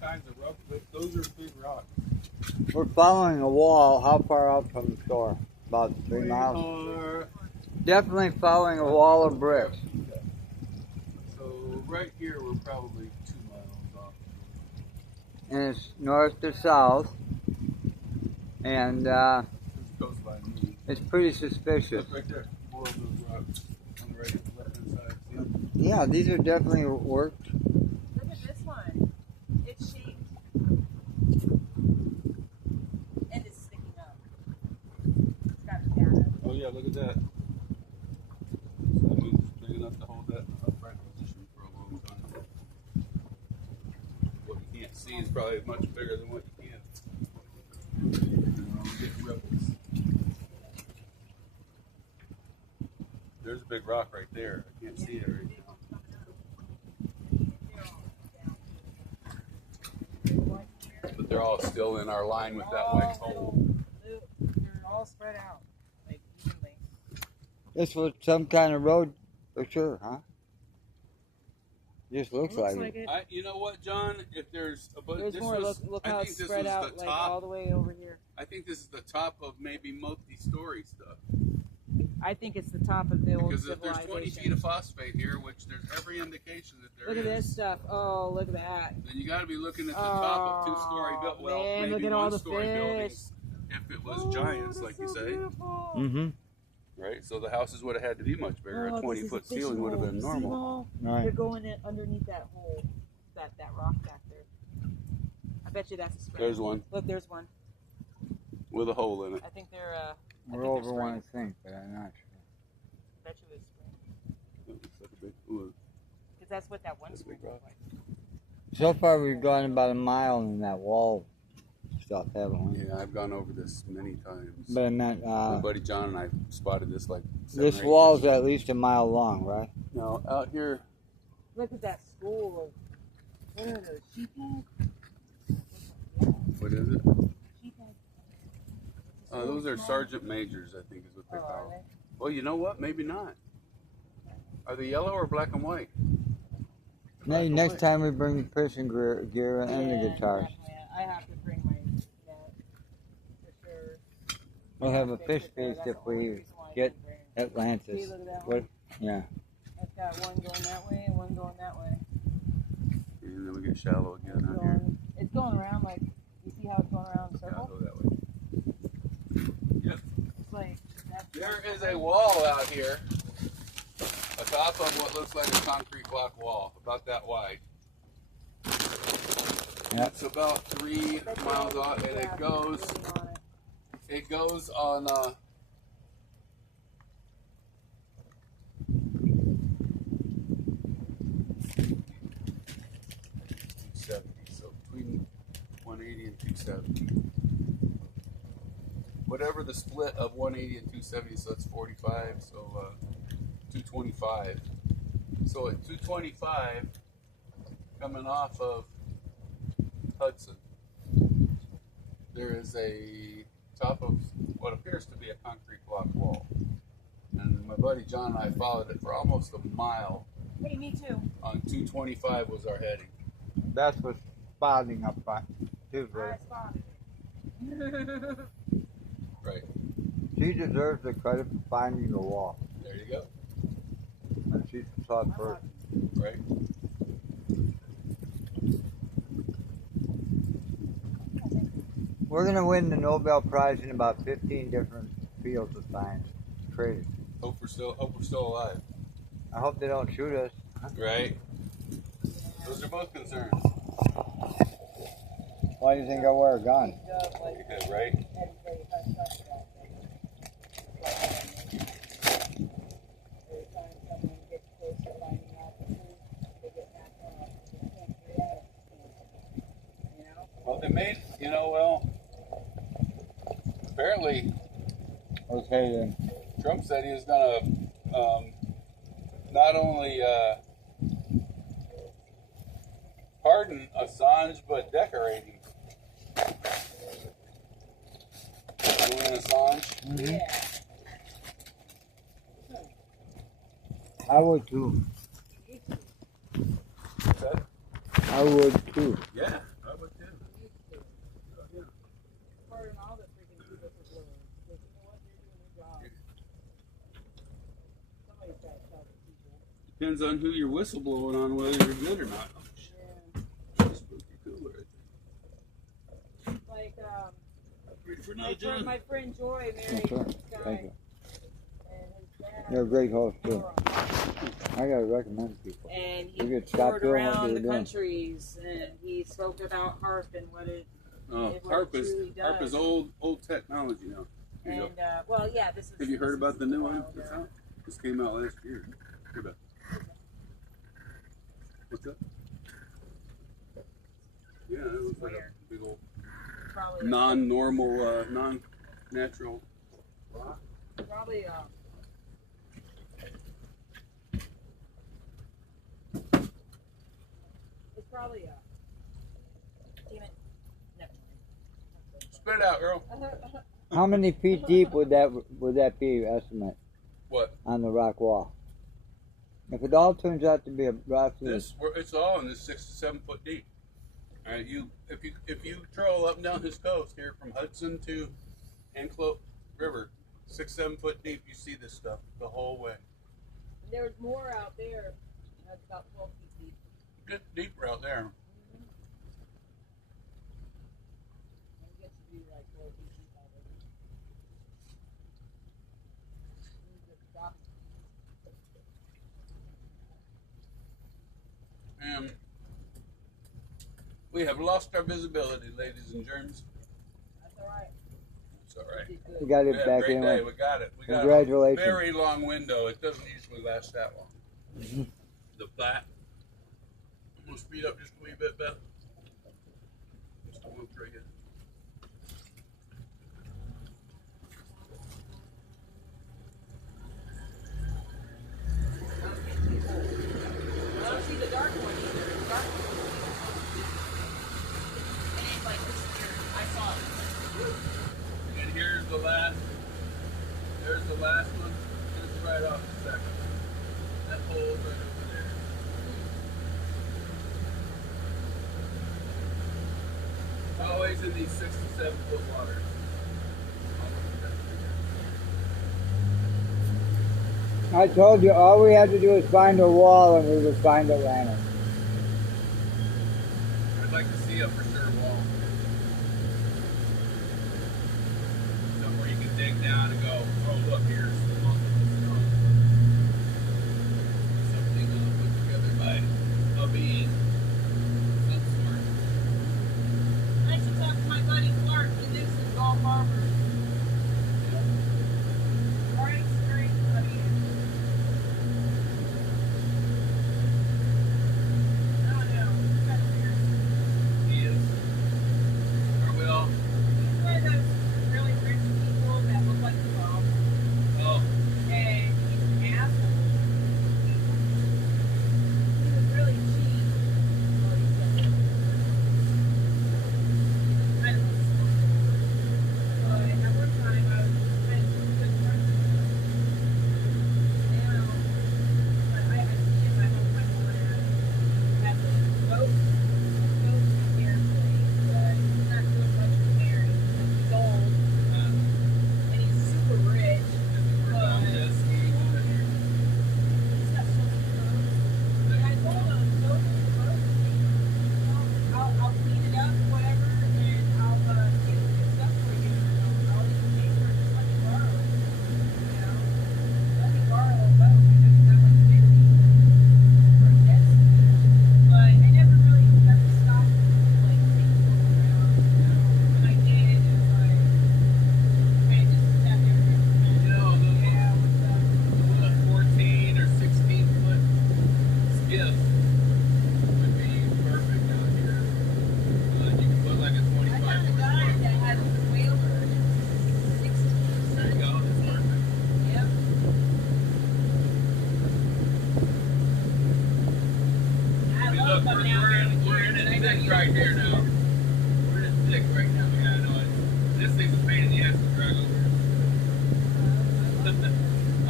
kinds of rough, but those are big rocks. We're following a wall. How far out from the shore? About 3 miles. Definitely following a wall of bricks. So right here, we're probably 2 miles off. And it's north to south. And it's pretty suspicious. Look right there. More of those rocks on the right and left hand side. See? Yeah, these are definitely worked. Look at this one. It's shaped. And it's sticking up. It's got a data. Oh yeah, look at that. So it was big enough to hold that in an upright position for a long time. What you can't see is probably much bigger than what you can. Getting rebels. There's a big rock right there. I can't see it right now. But they're all still in our line with that white hole. They're all spread out, like evenly. This was some kind of road for sure, huh? Just looks like it. You know what, John? If there's a bunch, There's more. Look how it's spread out, like all the way over here. I think this is the top of maybe multi-story stuff. I think it's the top of the old Because if there's civilization. 20 feet of phosphate here, which there's every indication that there is. Look at this stuff. Oh, look at that. Then you got to be looking at the top of two-story built. Well, man, maybe look at all the one-story fish. buildings. If it was giants, like you say. Mm-hmm. Right, so the houses would have had to be much bigger. A 20-foot ceiling would have been normal. Right. They're going in underneath that hole, that rock back there. I bet you that's a spring. There's one. Look, there's one. With a hole in it. I think they're. We're over one, I think, but I'm not sure. I bet you it's spring. Looks like a big, ooh, Because that's what that one that's a spring big looked rock. like. So far, we've gone about a mile in that wall stuff, haven't we? Yeah, I've gone over this many times. But I meant, My buddy John and I spotted this like 7 this or 8 wall's years at least a mile long, right? ago. No, out here. Look at that school of. What are those? Sheephead? What is it? Sheephead. Those are sergeant majors, I think is what they're Oh, are called. they? Well, you know what? Maybe not. Are they yellow or black and white? Maybe next time we bring the fishing gear and the Yeah, guitars. definitely. I have to bring my net for sure. We'll have a fish feast if we get See, Atlantis. look at that What? one. Yeah. I've got one going that way and one going that way. And then we get shallow again out here. It's going around like, you see how it's going around in a Yeah, circle? go that way. Yep. It's like, that's There is a wall out here, atop of what looks like a concrete block wall, about that wide. Yep. It's about 3 miles off, and it goes on. 270, so between 180 and 270. Whatever the split of 180 and 270, so that's 45, so 225. So at 225, coming off of Hudson, there is a top of what appears to be a concrete block wall. And my buddy John and I followed it for almost a mile. Hey, me too. On 225 was our heading. That's what's spotting up by too, I brother. spotted it. Right. She deserves the credit for finding the wall. There you go. And she saw it first. Right. We're gonna win the Nobel Prize in about 15 different fields of science. Crazy. Hope we're still alive. I hope they don't shoot us. Right. Those are both concerns. Why do you think I wear a gun? Yeah, right. Well, they made, apparently Okay then. Trump said he was going to not only pardon Assange, but decorate him. Julian Assange. Mm-hmm. I would too. What's that? I would too. Yeah, whistleblower and all the freaking two whistleblowers. Because you know what? They're doing their job. Somebody's got to tell the people. Depends on who you're whistleblowing on, whether you're good or not. Oh, shit. Yeah. Spooky cooler, I think. Like, Ready for night, John? my friend Joy married That's right. this guy. Thank you. And his dad. You're a great host too. I gotta recommend people. And he We could stop toured doing what around you the were doing. countries, and he spoke about harp and what it Oh, what harp it is truly harp does. is old technology now. Here you And well, yeah, this is. Have you heard this about is the new a one while that's ago. out? This came out last year. Hear about what's that? Yeah, it looks like a big old Probably. non-normal, non-natural rock. Probably. It's probably. Damn it. Never Spit it out, girl. mind. How many feet deep would that be, estimate, What? on the rock wall? If it all turns out to be a roughly It's all in this 6 to 7 foot deep. All right, if you troll up and down this coast here from Hudson to Anclote River, 6 7 foot deep, you see this stuff the whole way. There was more out there. That's about 12 feet deep. Get deeper out there. It gets to be like 12 feet deep out there. Stop. And we have lost our visibility, ladies and germs. That's all right. It's all right. Did we good. got We it had a back great in. day. We got it. We got a Congratulations. very long window. It doesn't usually last that long. Mhm. The flat. I'm gonna speed up just a wee bit, Beth. Just a little trigger. I don't see the dark one either. The dark one it ain't like this here. I saw it. And here's the last. There's the last one. Just right off the second. That hole's right over there. It's always in these 6 to 7 foot waters. I told you all we had to do was find a wall and we would find Atlantis. I'd like to see a for sure wall. Somewhere you can dig down and go, oh look, here's the one that's strong. Something put together by a being of some sort. I should talk to my buddy Clark. He lives in Gulf Harbor. Right straight, buddy. I don't know. It's kind of weird. He is. Aren't we all? He's one of those really rich people that look like the bomb. Oh, And he's an asshole. He was really cheap. Well, he said that. I don't know. But at one time, I was kind of good friends with him. Now, but I see him, I hope my mom has a boat repair place, but he's not doing much repairing because he's old and he's super rich. But jet skiing over here. he's got so many boats. And I told him, go to the boat with me. I'll clean it up, whatever, and I'll get good stuff for you. I'll even pay for it, just let me borrow it. You know? Let me borrow a boat. I know you got like 50 for a jet ski. But I never really got to stop like taking them around, you know? When I did, it was like I just sat there and kind of, You know, yeah, what's up? the little 14 or 16 foot skiff would be perfect out here. You can put like a I 25 found a guy horsepower. that had a whaler and it's 16 There you go, that's perfect. Yep. I I mean, love look, coming out here with we're you, in but I it know thick you right don't here listen. now. We're in it thick right now. Yeah, I know it. This thing's a pain in the ass to drag over.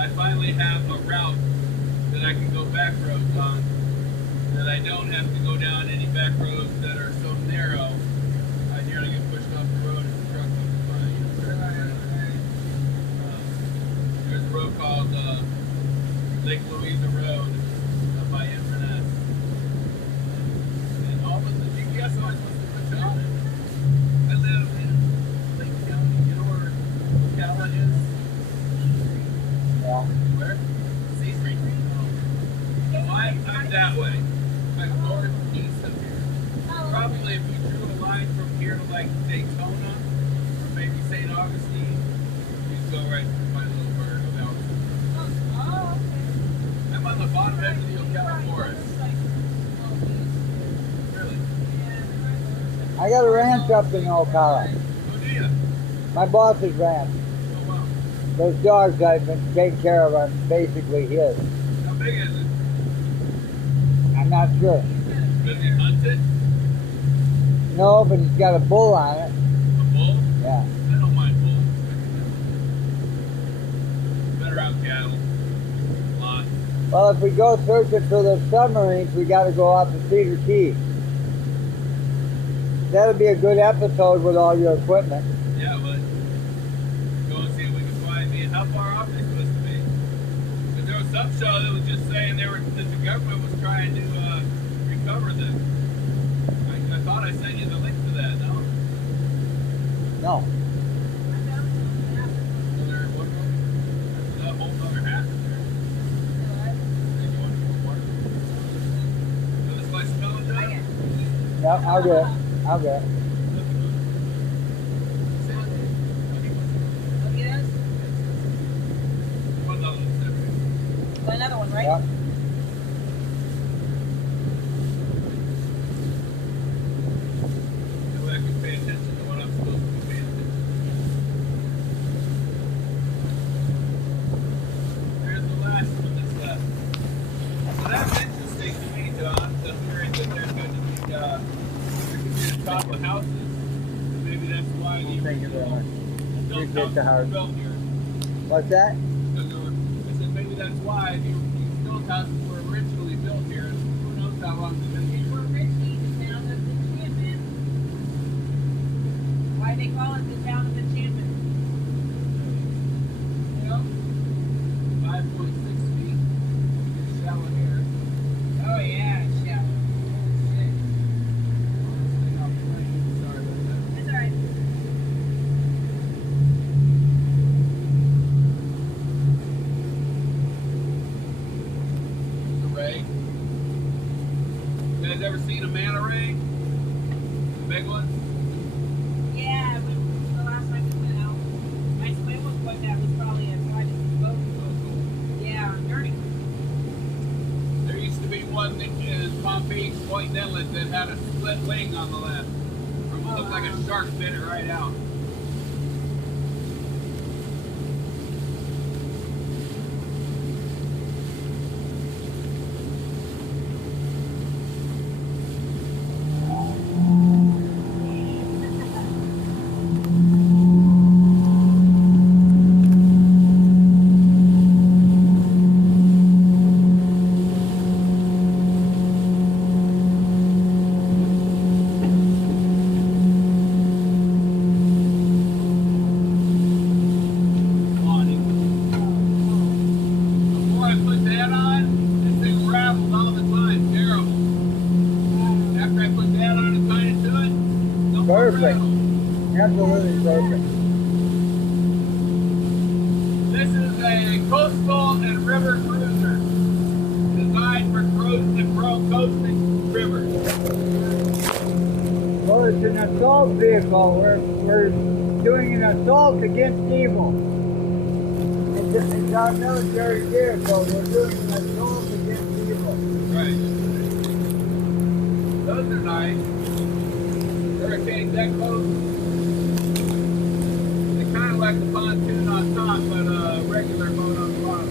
I finally have a route that I can go back roads on, that I don't have to go down any back roads that are so narrow. I nearly get pushed off the road if the truck comes by. basically, if we drew a line from here to like Daytona or maybe St. Augustine, we'd go right through my little bird of Alton. Oh, okay. I'm on the bottom edge of the Ocala Right, Forest. it's like, Really? yeah, I got a ranch up in Ocala. Oh, do you? My boss's ranch. Oh, wow. Those dogs I've been taking care of are basically his. How big is it? I'm not sure. Does he hunt it? No, but he's got a bull on it. A bull? Yeah. I don't mind bulls. Better out cattle. Lots. Well, if we go searching for the submarines, we got to go out to Cedar Key. That'll be a good episode with all your equipment. Yeah, but go and see if we can find me. How far off are they supposed to be? Because there was some show that was just saying that the government was trying to recover them. I thought I sent you the link to that, no? No. Another one? That's a whole other half in there. Then you want to put one? So this like spell it down? No, I'll get it. I'll get it. Another one, right? Yeah. That way I can pay attention to what I'm supposed to be paying attention to. Here's the last one that's left. So that's interesting to me, John, considering that there's going to be there could be a top of houses. Maybe that's why the Thank you very much. stone Appreciate the houses heart. were built here. What's that? Because I said maybe that's why these stone houses were originally built here. Who knows how long they've been here. Port Richey, the town of enchantment. Why they call it the town of enchantment? Yep. 5.6 feet. It's shallow here. Oh yeah, shallow. Shit. Sorry about that. That's alright. The ray. You guys ever seen a manta ray? The big ones? Yeah, the last time we went out, my swim was what that was probably as wide as the boat. Oh, cool. Yeah, dirty. There used to be one in Palm Beach, Point Inlet, that had a split wing on the left. It looked like a shark bit it right out. Before I put that on, this thing rattled all the time. Terrible. After I put that on and tied it to it, no more Perfect. rattle. Absolutely perfect. This is a coastal and river cruiser designed for coasting rivers. Well, it's an assault vehicle. We're doing an assault against evil. It's our military vehicle. We're doing an assault against evil. Right. Those are nice. Hurricane deck boats. They kind of like the pontoon on top, but a regular boat on the bottom.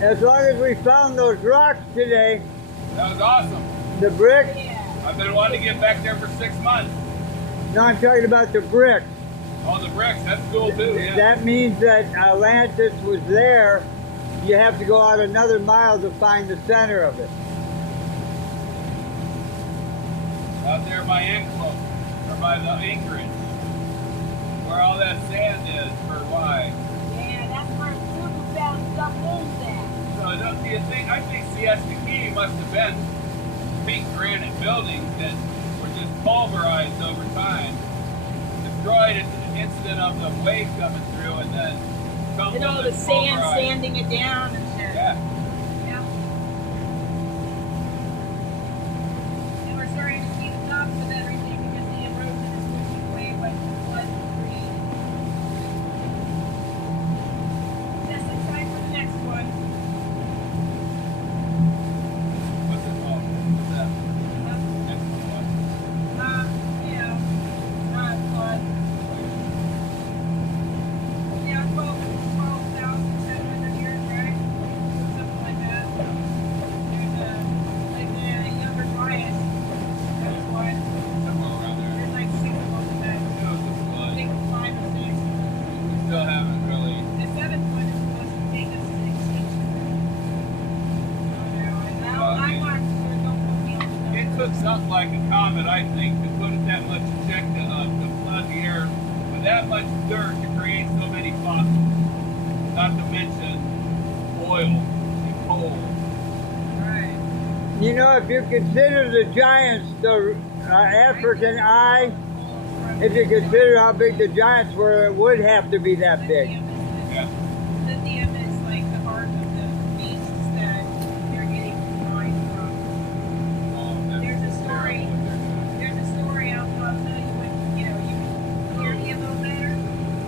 As long as we found those rocks today, That was awesome. the brick, Yeah. I've been wanting to get back there for 6 months. No, I'm talking about the bricks. Oh, the bricks, that's cool too, yeah. That means that Atlantis was there. You have to go out another mile to find the center of it. Out there by Ancien, or by the anchorage, where all that sand is for why. Yeah, that's where Google found some holes at. So don't you think, I think Siesta Key must have been pink granite buildings that were just pulverized over time, destroyed at the incident of the wave coming through, and then And all the sand sanding it down and shit. Yeah. Yeah. And we're starting to see the tops of everything because the erosion is pushing away what was created. Just in time for the next one. What's it called? What's that? Next one what? Yeah. Flood. Yeah, 12,700 years, right? Something like that. There's a younger giant. There's one. Somewhere around there. There's like 6 of them that It was a I flood. think 5 or 6. We still haven't really. The 7th one is supposed to take us to extinction. Oh no, and now I want to go put me on the It took something like a comet, I think, to put it that much ejecta to flood the earth with that much dirt to create so many fossils. Not to mention oil and coal. Right. You know, if you consider the giants, the African eye, if you consider how big the giants were, it would have to be that big. Yeah. Lithium is like the heart of the beasts that they're getting mined from. Oh, that's There's a story. terrible what they're doing. There's a story I'll tell you when you know you can hear me a little better.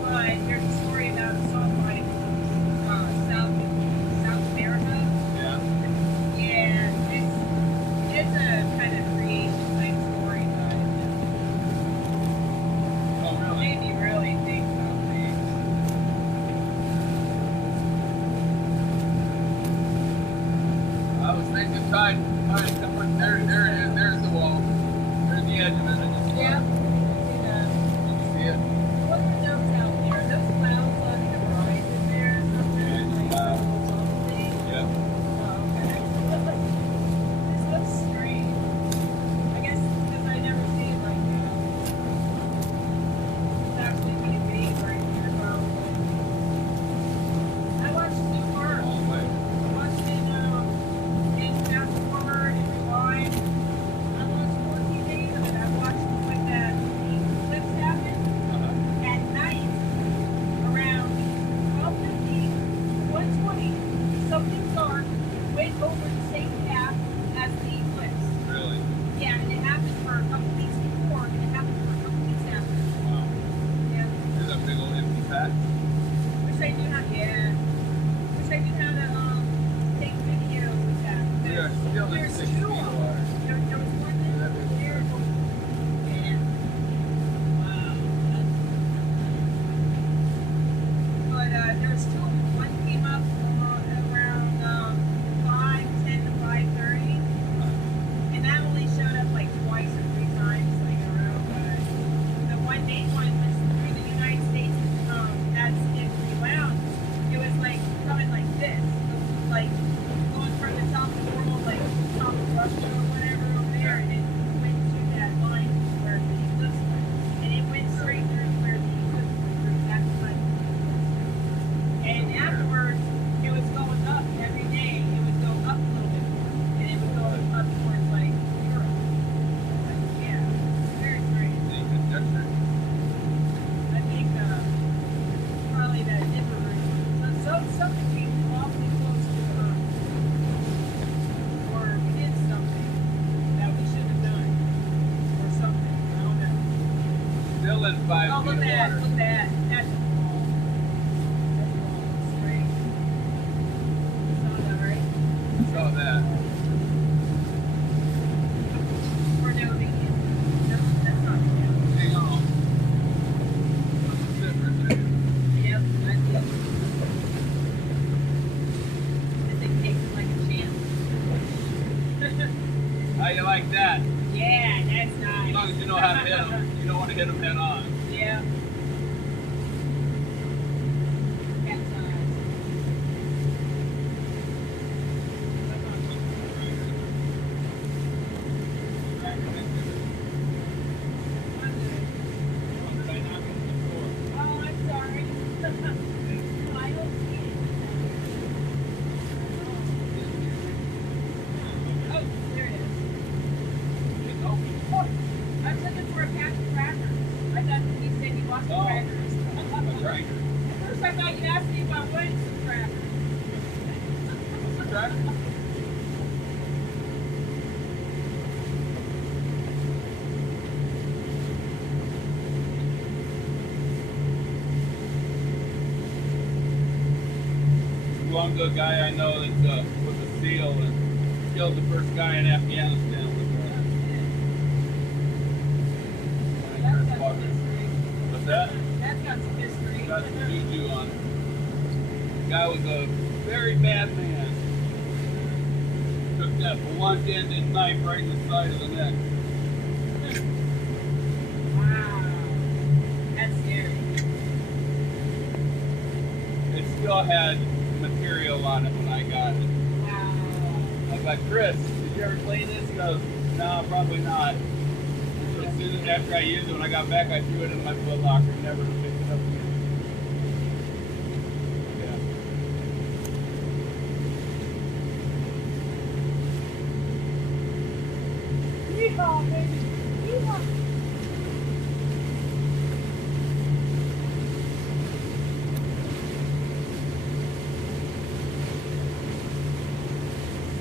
But there's a story about a salt mine South America. Yeah. Yeah, it's a kind of creation type story, but Oh, it really? made me really think about things. I was thinking tide coming. There it is. There's the wall. There's the edge of it. I just saw Yeah. it. Did you see it? What are those out there? Those clouds on the horizon there? Something Yeah, like clouds. something? Yeah. Oh, okay. This looks strange. I guess because I never see it like that. It's actually pretty big right here, probably. I watched New Earth. All the way. I watched it in fast forward and rewind. I watched 14 days of it. I watched when that eclipse happened Uh-huh. at night around 12:50, 1:20. Something dark went over the same path as the eclipse. Really? Yeah, and it happened for a couple weeks before, and it happened for a couple weeks after. Wow. Yeah. There's a big old empty patch. Wish I knew how. Yeah. Wish I knew how to take video with that. We are still in There's 6 feet two of of them. water. There was one there. Yeah. Wow. But there was two of them. One came up around 5:10 to 5:30, and that only showed up like twice or 3 times, like in a row. But the one main one was through the United States. That's in the lounge. It was like coming like this, like going from the top of the world, like top of Russia or whatever over there, and it went through that line where the eclipse went, and it went straight through where the eclipse went through. That's like, and afterwards, it was going up every day. It would go up a little bit more, and it would go up towards like Europe. Like, yeah, it's very strange. The conjecture. I think probably that dipper room. So something came awfully close to Earth, or we did something that we shouldn't have done, or something. I don't know. Still in 5 Oh, feet look of at that! water. Look at that! That's a wall. That's a wall. Straight. Saw that, right? Saw that. Or no, they can't. No, that's not real. Hang on. What's the difference? Yep, that's it. This thing takes it like a champ. How you like that? Yeah, that's nice. As long as you know how to hit them. You don't want to to hit them head on. Yeah. Capsize. Oh, I'm sorry. No, I don't see it. Oh, there it is. I was looking for a pack of crackers. I thought he said he wants some Oh. crackers. That's right. At first I thought you asked me if I wanted some crackers. That's right. Belonged to a guy I know that was a SEAL and killed the first guy in Afghanistan with That's got some history. what's that? That's got some history. Got some juju on it. The guy was a very bad man. Took that blunt-ended knife right in the side of the neck. Wow. That's scary. It still had material on it when I got it. Wow. I was like, Chris, did you ever clean this? He goes, no, probably not. So as soon as after I used it, when I got back, I threw it in my foot locker and never picked it up again. Yeah. Yeehaw, baby. Yeehaw.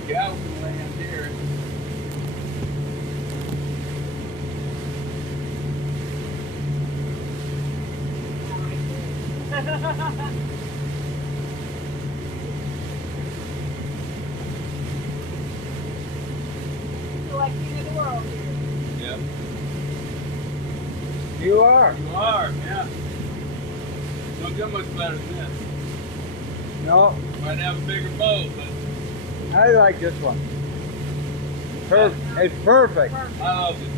Cows can land here. Feel like king of the world here. Yep. You are. You are, yeah. Don't get much better than this. No, Might have a bigger boat, but I like this one. It's perfect. Perfect. I love this boat.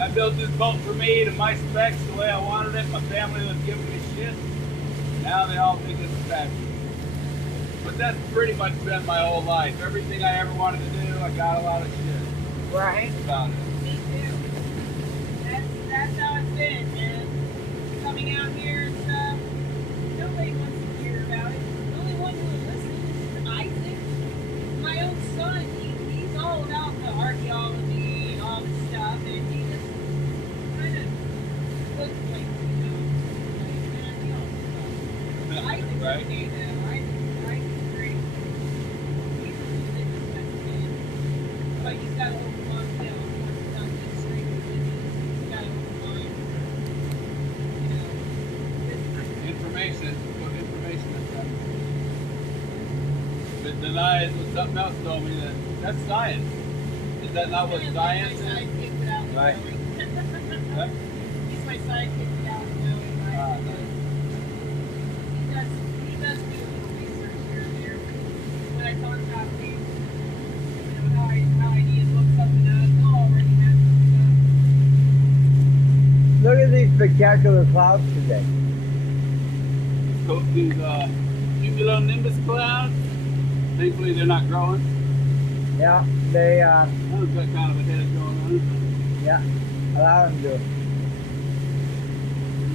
I built this boat for me to my specs the way I wanted it. My family was giving me shit. Now they all think it's fabulous. But that's pretty much been my whole life. Everything I ever wanted to do, I got a lot of shit Right. about it. Me too. That's how it's been, man. Coming out here and stuff. Nobody wants to hear about it. The only one who will listen is Isaac. My own son, he's all about the archaeology and all this stuff, and he just kind of looks like, you know, like, man, he all this stuff. Isaac's Right? okay though. Isaac's great. He's a religious kind of man. But he's got a little long tail. Once he's on this straight religious, he's got a little line. You know, this Information. What information is that? If it denies what something else told me, that's science. Is that not what science is? Sidekick without Right. knowing. Huh? He's my sidekick without knowing. Right? Ah, He does do a little research here and there. When I talk about things, you know, how I need to look something up, he'll already have something Look at these spectacular clouds today. So these cumulonimbus clouds, thankfully they're not growing. Yeah, they That was got kind of a head going on. yeah, allow them to.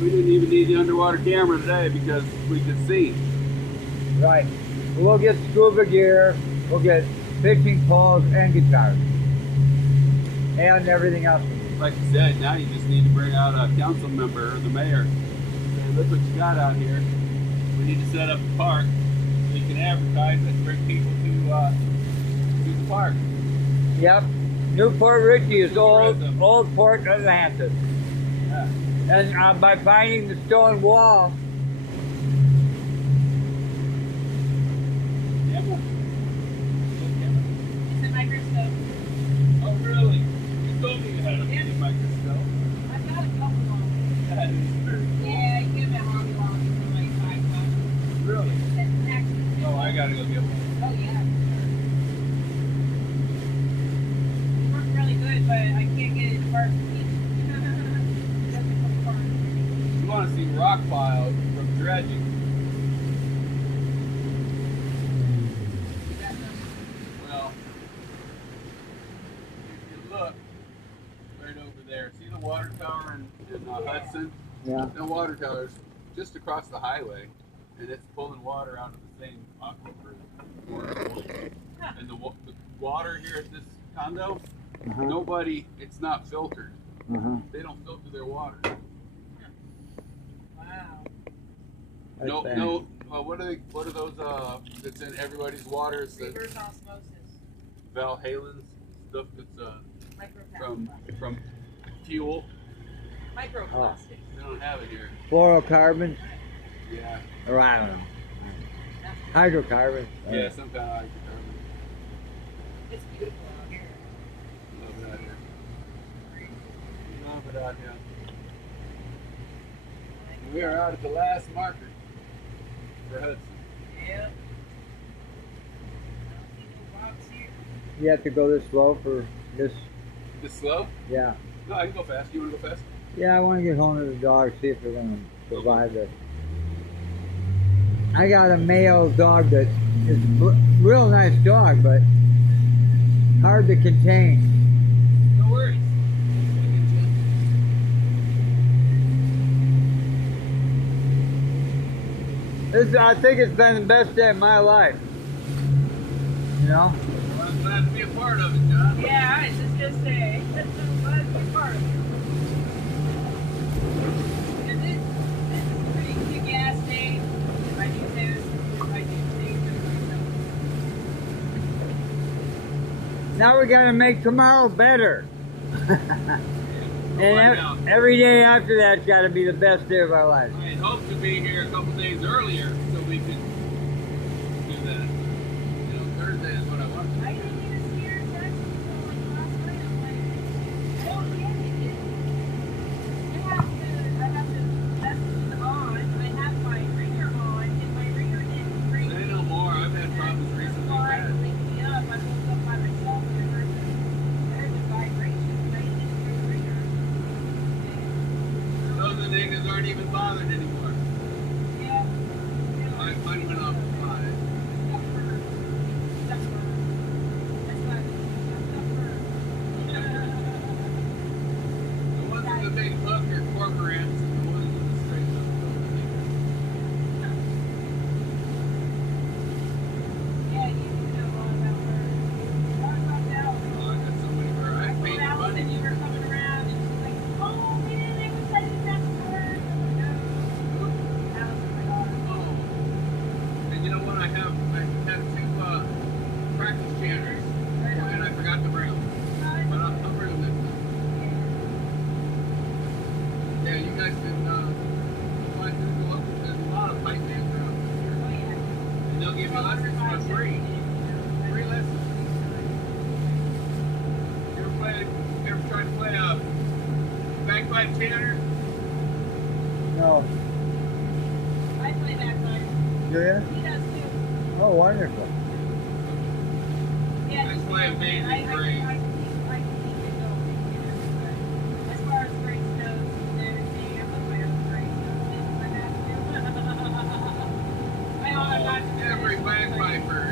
We didn't even need the underwater camera today because we could see. Right. We'll get scuba gear, we'll get fishing poles and guitars. And everything else. Like you said, now you just need to bring out a council member or the mayor. Say, look what you got out here. We need to set up a park so you can advertise and bring people to the park. Yep. New Port Richey is Tourism. old Port Atlantis. Yeah. And by finding the stone wall, Camera? It's a microscope. Oh, really? You told me you had a mini microscope. I've got a couple of them. That is very cool. Yeah, you get them at Hobby Lobby for like $5. Really? And actually, Oh, I gotta go get one. oh yeah. They work really good, but I can't get it to work. to see rock piles from dredging. Well, if you look right over there, see the water tower in Hudson? Yeah. The water tower's just across the highway, and it's pulling water out of the same aquifer. And the water here at this condo, it's not filtered. They don't filter their water. Wow. No. What are those? That's in everybody's water. It's the Reverse osmosis. Valhalen's stuff that's Microplastics. from fuel. Microplastics. They don't have it here. Fluorocarbons, Yeah. or I don't know. Hydrocarbons. Yeah, some kind of hydrocarbon. It's beautiful out here. Love it out here. Love it out here. We are out at the last marker for Hudson. Yep. I don't see no rocks here. You have to go this slow for this. This slow? Yeah. No, I can go fast. You want to go fast? Yeah, I want to get home to the dog, see if they're going to survive this. I got a male dog that is a real nice dog, but hard to contain. No worries. I think it's been the best day of my life. You know? Well, I'm glad to be a part of it, John. Yeah, I was just gonna say. I'm glad to be part of it. And this is a pretty kick-ass day. If I do this, if I do things, Now we got to make tomorrow better. And every day after that's got to be the best day of our life. I had hoped to be here a couple days earlier so we could do that. You know, Thursday is what I wanted. I didn't even see her text until like last night. I'm like, I don't get it. I have to message it on. I have my ringer on, and my ringer didn't ring. Say no more. I've had problems recently. Why wake me up? I woke up by myself and there's a vibration. I didn't hear the ringer. Those of the niggas aren't even bothered anymore. Yeah. I've been up 5. The ones with the big hook are cormorants, and the ones with the straight hook Yeah, you know all about her. Talk about that. Oh, I got somebody where I I paid told money. Allison you were coming around and she's like, oh man, they were setting that for her. Allison, my daughter. Oh. And you know what? I have 2 practice channels, and I forgot to bring them. But I'll bring them next time. Yeah, you guys can find there's a lot of pipe bands around here. Oh yeah. And they'll give you lessons for free. Free lessons. You ever tried to play a bagpipe tenor? No. I play bagpipe. Do you? He does too. Oh, wonderful. Yeah, I just play I amazing can grades. keep it going. But as far as grades goes and everything, I put my own grades if I have to. I know I'm not Every bagpiper